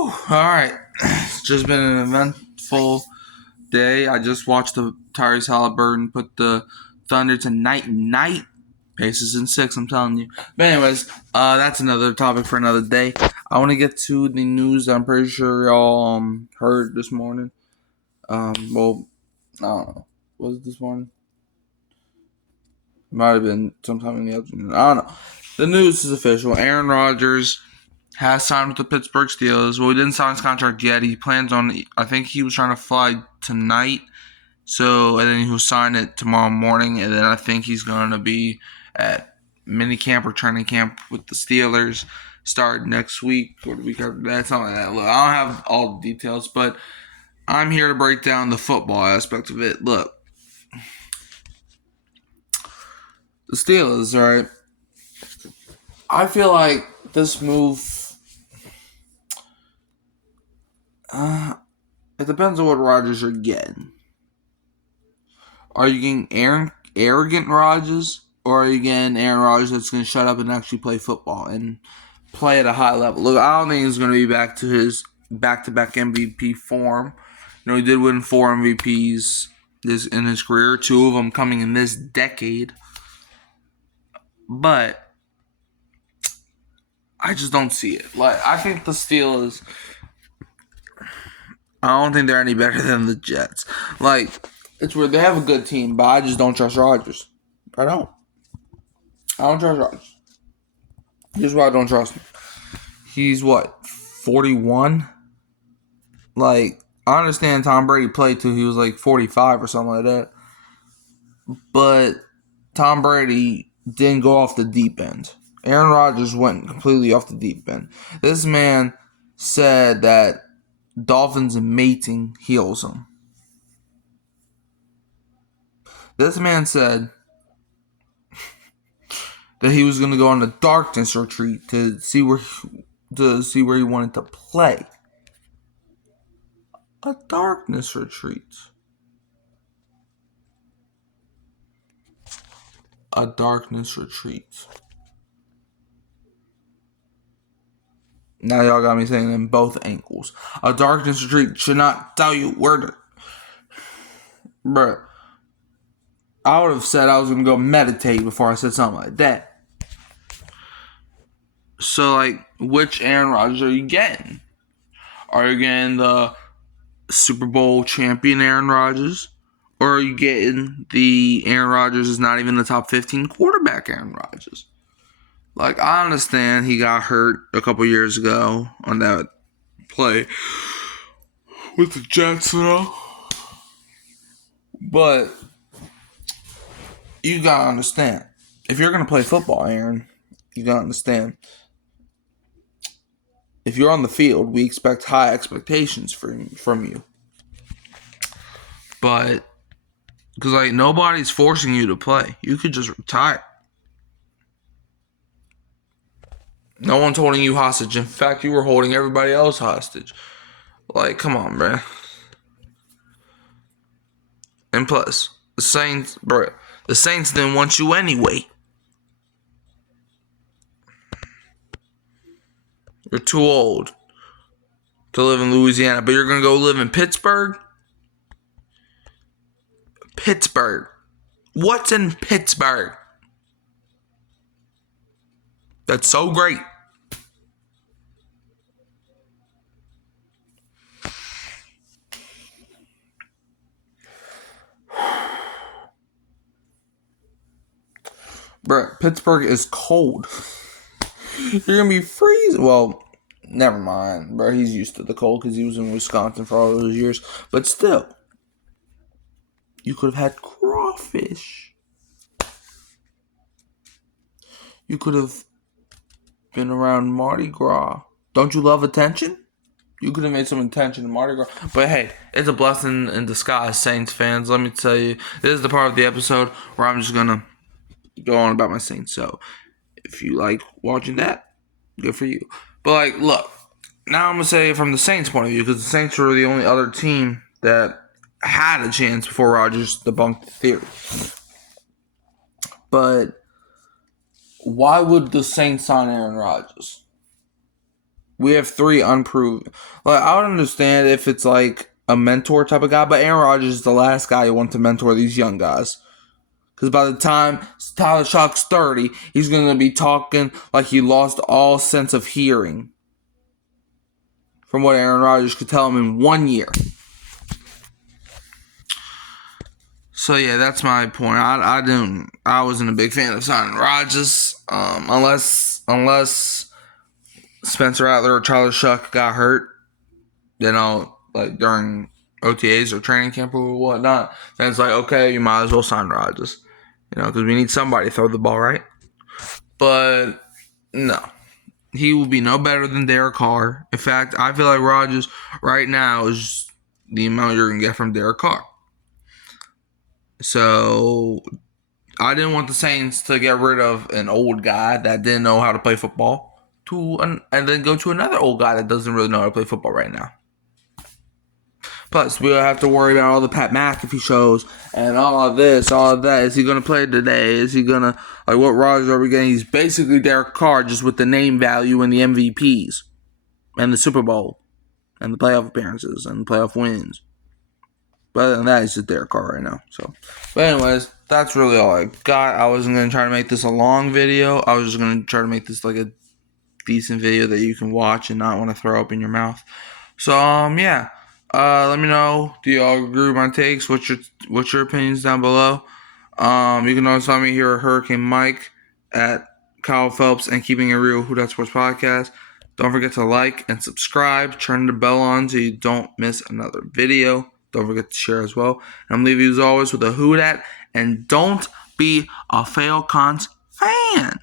All right. It's just been an eventful day. I just watched the Tyrese Halliburton put the Thunder to night. Pacers in 6, I'm telling you. But anyways, that's another topic for another day. I want to get to the news that I'm pretty sure y'all heard this morning. Well, I don't know. Was it this morning? It might have been sometime in the afternoon. I don't know. The news is official. Aaron Rodgers has signed with the Pittsburgh Steelers. Well, he didn't sign his contract yet. He plans on, I think he was trying to fly tonight. And then he'll sign it tomorrow morning. And then I think he's going to be at mini camp or training camp with the Steelers start next week or the week after that. Something like that. Look, I don't have all the details, but I'm here to break down the football aspect of it. Look, the Steelers, right? I feel like this move, it depends on what Rodgers are getting. Are you getting arrogant Rodgers, or are you getting Aaron Rodgers that's going to shut up and actually play football and play at a high level? Look, I don't think he's going to be back to his back-to-back MVP form. You know, he did win 4 MVPs in his career, 2 of them coming in this decade. But I just don't see it. Like, I think the Steelers, I don't think they're any better than the Jets. Like, it's where they have a good team, but I just don't trust Rodgers. I don't trust Rodgers. Here's why I don't trust him. He's 41? Like, I understand Tom Brady played till he was like 45 or something like that. But Tom Brady didn't go off the deep end. Aaron Rodgers went completely off the deep end. This man said that dolphins mating heals him. This man said that he was going to go on a darkness retreat to see where he wanted to play. A darkness retreat. A darkness retreat. Now y'all got me saying in both ankles. A darkness retreat should not tell you where to... Bruh. I would have said I was going to go meditate before I said something like that. So, like, which Aaron Rodgers are you getting? Are you getting the Super Bowl champion Aaron Rodgers? Or are you getting the Aaron Rodgers is not even the top 15 quarterback Aaron Rodgers? Like, I understand he got hurt a couple years ago on that play with the Jets, you know? But you gotta understand, if you're gonna play football, Aaron, you gotta understand, if you're on the field, we expect high expectations from you. But, because, like, nobody's forcing you to play. You could just retire. No one's holding you hostage. In fact, you were holding everybody else hostage. Like, come on, bruh. And plus, the Saints didn't want you anyway. You're too old to live in Louisiana, but you're going to go live in Pittsburgh? Pittsburgh. What's in Pittsburgh that's so great? Bruh, Pittsburgh is cold. You're going to be freezing. Well, never mind, bro. He's used to the cold because he was in Wisconsin for all those years. But still, you could have had crawfish. You could have been around Mardi Gras. Don't you love attention? You could have made some attention in Mardi Gras. But hey, it's a blessing in disguise, Saints fans. Let me tell you, this is the part of the episode where I'm just going to go on about my Saints. So, if you like watching that, good for you. But, like, look, now I'm going to say it from the Saints' point of view, because the Saints were the only other team that had a chance before Rodgers debunked the theory. But why would the Saints sign Aaron Rodgers? We have 3 unproven. Like, I would understand if it's like a mentor type of guy, but Aaron Rodgers is the last guy you want to mentor these young guys. Because by the time Tyler Shock's 30, he's going to be talking like he lost all sense of hearing from what Aaron Rodgers could tell him in 1 year. So yeah, that's my point. I wasn't a big fan of signing Rodgers, unless Spencer Rattler or Tyler Shock got hurt, like during OTAs or training camp or whatnot. Then it's like, okay, you might as well sign Rodgers, because we need somebody to throw the ball, right? But no, he will be no better than Derek Carr. In fact, I feel like Rodgers right now is the amount you're gonna get from Derek Carr. So I didn't want the Saints to get rid of an old guy that didn't know how to play football and then go to another old guy that doesn't really know how to play football right now. Plus, we'll have to worry about all the Pat McAfee shows and all of this, all of that. Is he going to play today? Is he going to, what Rodgers are we getting? He's basically Derek Carr, just with the name value and the MVPs and the Super Bowl and the playoff appearances and the playoff wins. But other than that, it's just Derek Carr right now. So, but anyways, that's really all I got. I wasn't going to try to make this a long video. I was just going to try to make this like a decent video that you can watch and not want to throw up in your mouth. So, yeah. Let me know. Do y'all agree with my takes? What's your opinions down below? You can always find me here at Hurricane Mike, at Kyle Phelps, and Keeping It Real, Who Dat Sports Podcast. Don't forget to like and subscribe. Turn the bell on so you don't miss another video. Don't forget to share as well. And I'm leaving you as always with a Who Dat. And don't be a Falcons fan.